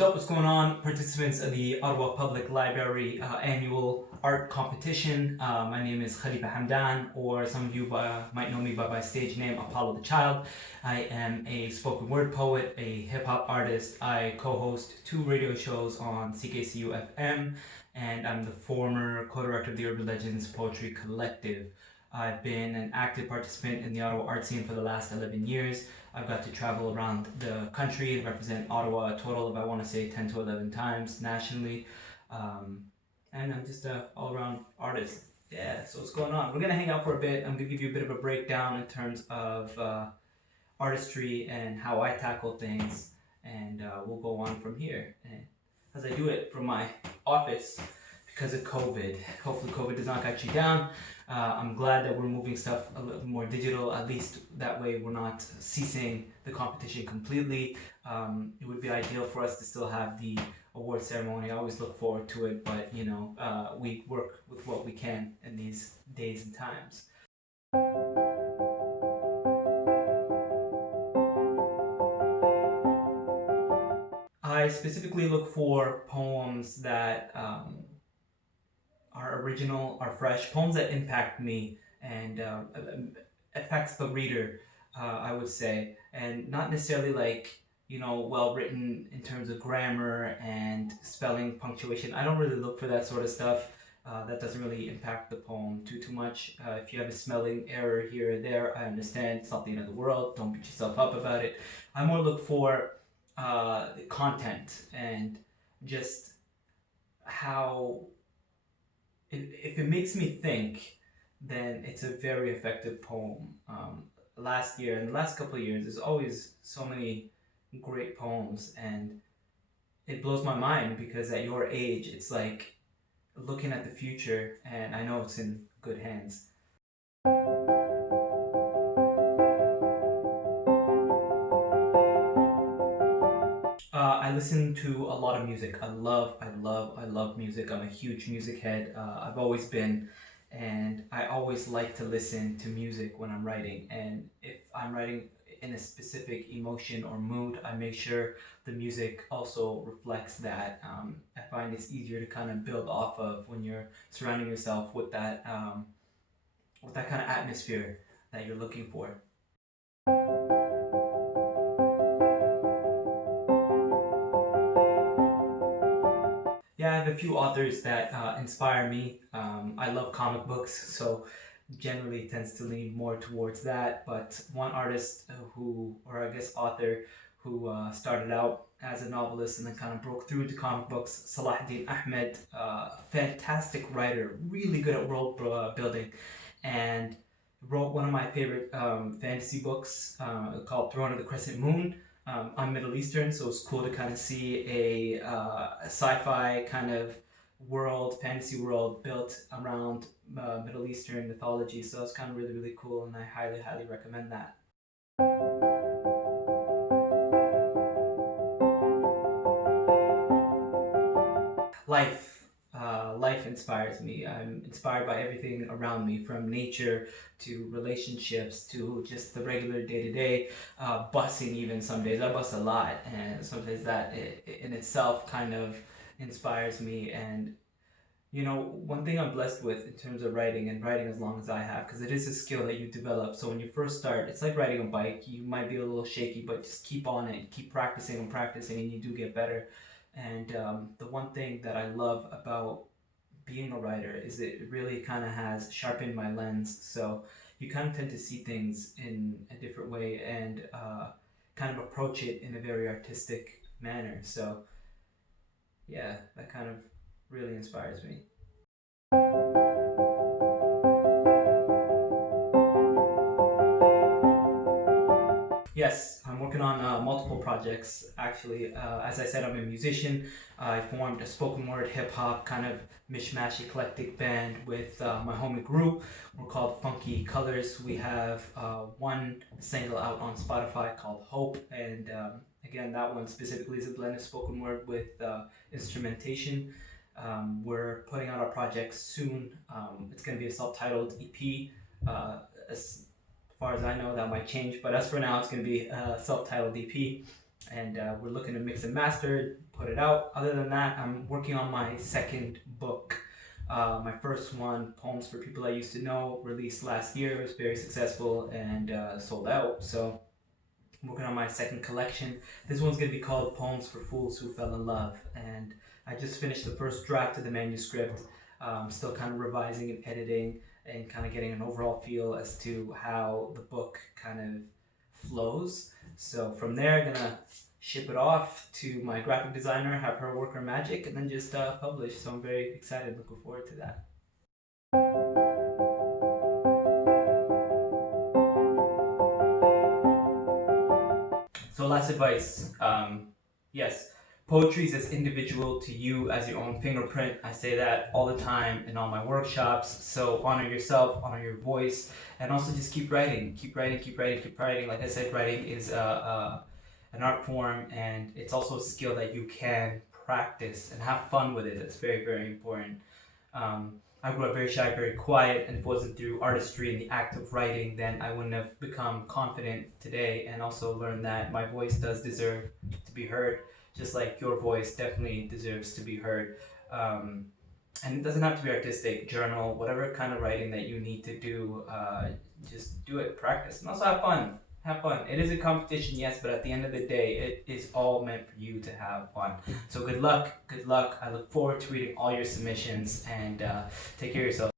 What's up? What's going on? Participants of the Ottawa Public Library annual art competition. My name is Khalifa Hamdan, or some of you might know me by my stage name, Apollo the Child. I am a spoken word poet, a hip hop artist. I co-host 2 radio shows on CKCU FM, and I'm the former co-director of the Urban Legends Poetry Collective. I've been an active participant in the Ottawa art scene for the last 11 years. I've got to travel around the country and represent Ottawa a total of, I want to say, 10 to 11 times nationally. And I'm just an all-around artist. Yeah, so what's going on? We're going to hang out for a bit. I'm going to give you a bit of a breakdown in terms of artistry and how I tackle things. And we'll go on from here. And as I do it from my office, because of COVID. Hopefully COVID does not get you down. I'm glad that we're moving stuff a little more digital, at least that way we're not ceasing the competition completely. It would be ideal for us to still have the award ceremony. I always look forward to it, but you know, we work with what we can in these days and times. I specifically look for poems that are original, are fresh, poems that impact me and affects the reader, I would say, and not necessarily like, you know, well written in terms of grammar and spelling, punctuation. I don't really look for that sort of stuff. That doesn't really impact the poem too much. If you have a spelling error here or there, I understand. It's not the end of the world. Don't beat yourself up about it. I more look for content and just how if it makes me think, then it's a very effective poem. Last year and the last couple of years, there's always so many great poems, and it blows my mind because at your age, it's like looking at the future, and I know it's in good hands. I listen to a lot of music. I love music. I'm a huge music head. I've always been, and I always like to listen to music when I'm writing. And if I'm writing in a specific emotion or mood, I make sure the music also reflects that. I find it's easier to kind of build off of when you're surrounding yourself with that kind of atmosphere that you're looking for. Yeah, I have a few authors that inspire me. I love comic books, so generally tends to lean more towards that. But one artist or I guess author, who started out as a novelist and then kind of broke through into comic books, Salahuddin Ahmed, fantastic writer, really good at world building, and wrote one of my favorite fantasy books called Throne of the Crescent Moon. I'm Middle Eastern, so it's cool to kind of see a sci-fi kind of world, fantasy world built around Middle Eastern mythology. So it's kind of really cool, and I highly recommend that. Life inspires me. I'm inspired by everything around me, from nature to relationships to just the regular day-to-day, bussing. Even some days I bus a lot, and sometimes that in itself kind of inspires me. And you know, one thing I'm blessed with in terms of writing, and writing as long as I have, because it is a skill that you develop. So when you first start, it's like riding a bike. You might be a little shaky, but just keep on it, keep practicing and practicing, and you do get better. And the one thing that I love about being a writer is it really kind of has sharpened my lens. So you kind of tend to see things in a different way and kind of approach it in a very artistic manner. So yeah, that kind of really inspires me. Yes, I'm working on multiple projects. Actually, as I said, I'm a musician. I formed a spoken word hip hop kind of mishmash eclectic band with my homie group. We're called Funky Colors. We have one single out on Spotify called Hope, and again, that one specifically is a blend of spoken word with instrumentation. We're putting out our project soon. It's going to be a self-titled EP. As far as I know, that might change, but as for now, it's going to be a self-titled EP. and we're looking to mix and master, put it out. Other than that, I'm working on my second book. My first one, Poems for People I Used to Know, released last year. It was very successful and sold out. So I'm working on my second collection. This one's going to be called Poems for Fools Who Fell in Love. And I just finished the first draft of the manuscript. Still kind of revising and editing and kind of getting an overall feel as to how the book kind of flows. So from there, I'm gonna ship it off to my graphic designer, have her work her magic, and then just publish. So I'm very excited, looking forward to that. So last advice, yes, poetry is as individual to you as your own fingerprint. I say that all the time in all my workshops. So honor yourself, honor your voice, and also just keep writing, keep writing, keep writing, keep writing. Like I said, writing is an art form, and it's also a skill that you can practice and have fun with it. That's very, very important. I grew up very shy, very quiet, and if it wasn't through artistry and the act of writing, then I wouldn't have become confident today, and also learned that my voice does deserve to be heard, just like your voice definitely deserves to be heard. And it doesn't have to be artistic, journal, whatever kind of writing that you need to do, just do it, practice, and also have fun. Have fun. It is a competition, yes, but at the end of the day, it is all meant for you to have fun. So good luck, good luck. I look forward to reading all your submissions, and take care of yourself.